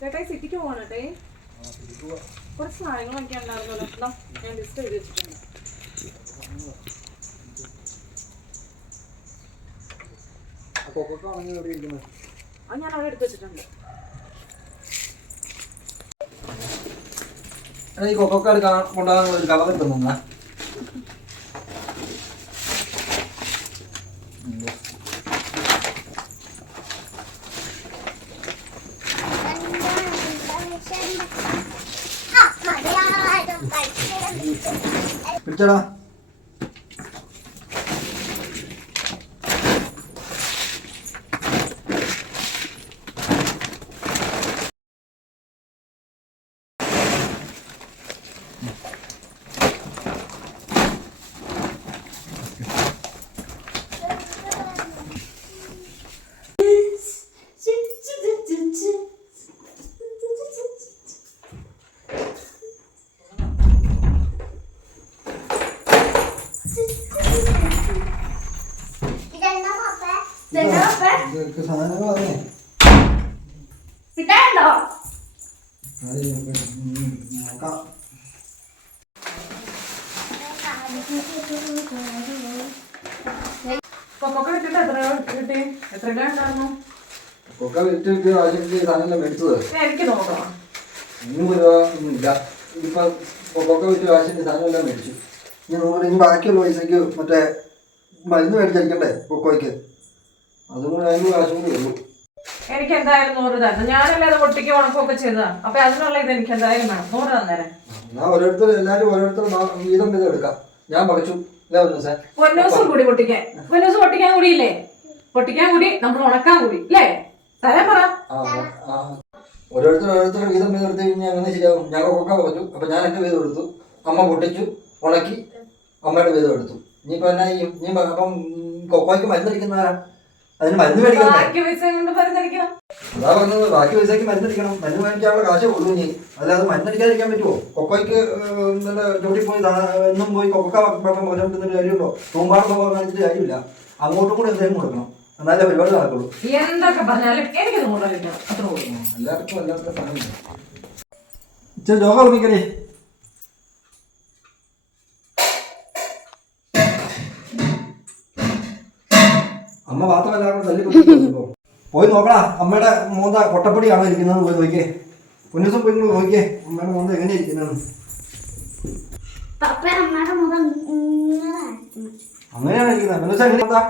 ചേട്ടായി സിറ്റിക്ക് പോകണട്ടെ. കുറച്ച് സാധനങ്ങളൊക്കെ ഉണ്ടായിരുന്നല്ലോ, ഞാൻ ലിസ്റ്റ് എഴുതി വെച്ചിട്ടുണ്ട്. അത് ഞാൻ അവിടെ എടുത്ത് വെച്ചിട്ടുണ്ട്. ഈ കൊക്കോക്കാട് കൊണ്ടുപോകാൻ ഒരു കവർ കിട്ടുന്ന പിടിച്ചടാ. കൊക്കൊക്കെ വിറ്റിട്ട് എത്ര രൂപ ഉണ്ടായിരുന്നു? കൊക്ക വിറ്റ് ആവശ്യത്തിന് സാധനം മേടിച്ചത് എനിക്ക് നോക്കണം. 300 രൂപ ഒന്നും ഇല്ല. ഇതിപ്പോ കൊക്ക വിറ്റ് ആവശ്യത്തിന് സാധനം എല്ലാം മേടിച്ചു. ഇനി ബാക്കിയുള്ള പൈസക്ക് മറ്റേ മരുന്ന് മേടിച്ചടിക്കണ്ടേ കൊക്കോയ്ക്ക്, അതും കൂടെ അതിന് കാശും കൂടി ഉള്ളൂ. എനിക്ക് എന്തായാലും 100 തരണം. ഞാനല്ലേ അത് പൊട്ടിക്ക് ഉണക്കൊക്കെ ചെയ്തതാ. അപ്പൊ അതിനുള്ള ഇത് എനിക്ക് എന്തായാലും വേണം. 100 തന്നേരം. ഞാൻ എല്ലാരും ഓരോരുത്തർ വീതം വീതം എടുക്കാം. ഞാൻ പകച്ചു പൊന്നൂസും കൂടി പൊട്ടിക്കാൻ. പൊന്നൂസ് പൊട്ടിക്കാൻ കൂടിയില്ലേ? പൊട്ടിക്കാൻ കൂടി, നമ്മൾ ഉണക്കാൻ കൂടി അല്ലേ? തരാൻ പറ. ഓരോരുത്തർ വീതം വീതം എടുത്ത് കഴിഞ്ഞാൽ അങ്ങനെ ശരിയാവും. ഞാൻ കൊക്ക പകച്ചു, അപ്പൊ ഞാൻ എന്റെ വീതം എടുത്തു. അമ്മ പൊട്ടിച്ചു, ഉണക്കി അമ്മയുടെ വീതം എടുത്തു. ഇനിയിപ്പോ എന്നാ ചെയ്യും? ഇനി അപ്പം കൊക്കോയ്ക്ക് മരുന്നടിക്കുന്നവരാ, അതിന് മരുന്ന് മേടിക്കണം. അതാ പറഞ്ഞത്, ബാക്കി പൈസക്ക് മരുന്നടിക്കണം. മരുന്ന് മേടിക്കാനുള്ള കാശേ ഉള്ളൂ. ഇനി അല്ലാതെ മരുന്നടിക്കാതിരിക്കാൻ പറ്റുമോ? കൊക്കോയ്ക്ക് ചോട്ടി പോയി എന്നും പോയി കൊക്ക പറഞ്ഞിട്ടുന്നൊരു കാര്യമുണ്ടോ? തൂമ്പാടൊക്കെ കാണിച്ചിട്ട് കാര്യമില്ല. അങ്ങോട്ടും കൂടെ എന്തെങ്കിലും കൊടുക്കണം, എന്നാലേ പരിപാടി നടക്കുള്ളൂ. എന്തൊക്കെ പറഞ്ഞാലും എനിക്ക് എല്ലാവർക്കും എല്ലാവർക്കും സമയം ഇച്ചിരി ജോഹ ഓർമ്മിക്കണേ. അമ്മ പാത്രം എല്ലാവരും തല്ലി കൊടുത്തിട്ടുണ്ടോ? പോയി നോക്കടാ, അമ്മയുടെ മോന്ത കൊട്ടപ്പൊടിയാണോ ഇരിക്കുന്നത്? പോയി നോക്കിയേ. പൊന്നൂസം പോയി നോക്കിയേ അമ്മയുടെ മോന്ത എങ്ങനെയാ ഇരിക്കുന്നത്. അങ്ങനെയാണ് ഇരിക്കുന്നത്. പൊന്നൂസം എങ്ങനെയാ?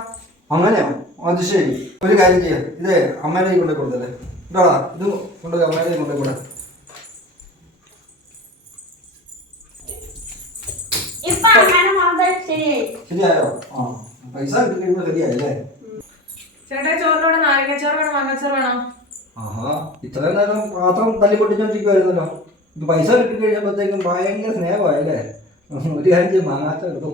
അങ്ങനെയോ? അത് ശരി. ഒരു കാര്യം ചെയ്യാം, ഇതേ അമ്മയുടെ കൊണ്ടേ കൊടുത്തല്ലേ കേട്ടോടാ. ഇത് കൊണ്ടുപോയി അമ്മയുടെ കൊണ്ടേ കൂടെ. ശരിയായോ? ആ, പൈസ കിട്ടി കഴിയുമ്പോ ശരിയായല്ലേ? ചേട്ടാ ചോറിനോട് നാരങ്ങച്ചോറ് വേണം, മാങ്ങച്ചോറ് വേണം. ആഹാ, ഇത്രയും നേരം മാത്രം തല്ലി പൊട്ടിച്ചോണ്ടിരിക്കുവായിരുന്നല്ലോ. ഇത് പൈസ കിട്ടി കഴിയുമ്പോഴത്തേക്കും ഭയങ്കര സ്നേഹമായല്ലേ? ഒരു കാര്യം മാങ്ങാച്ച എടുത്തു.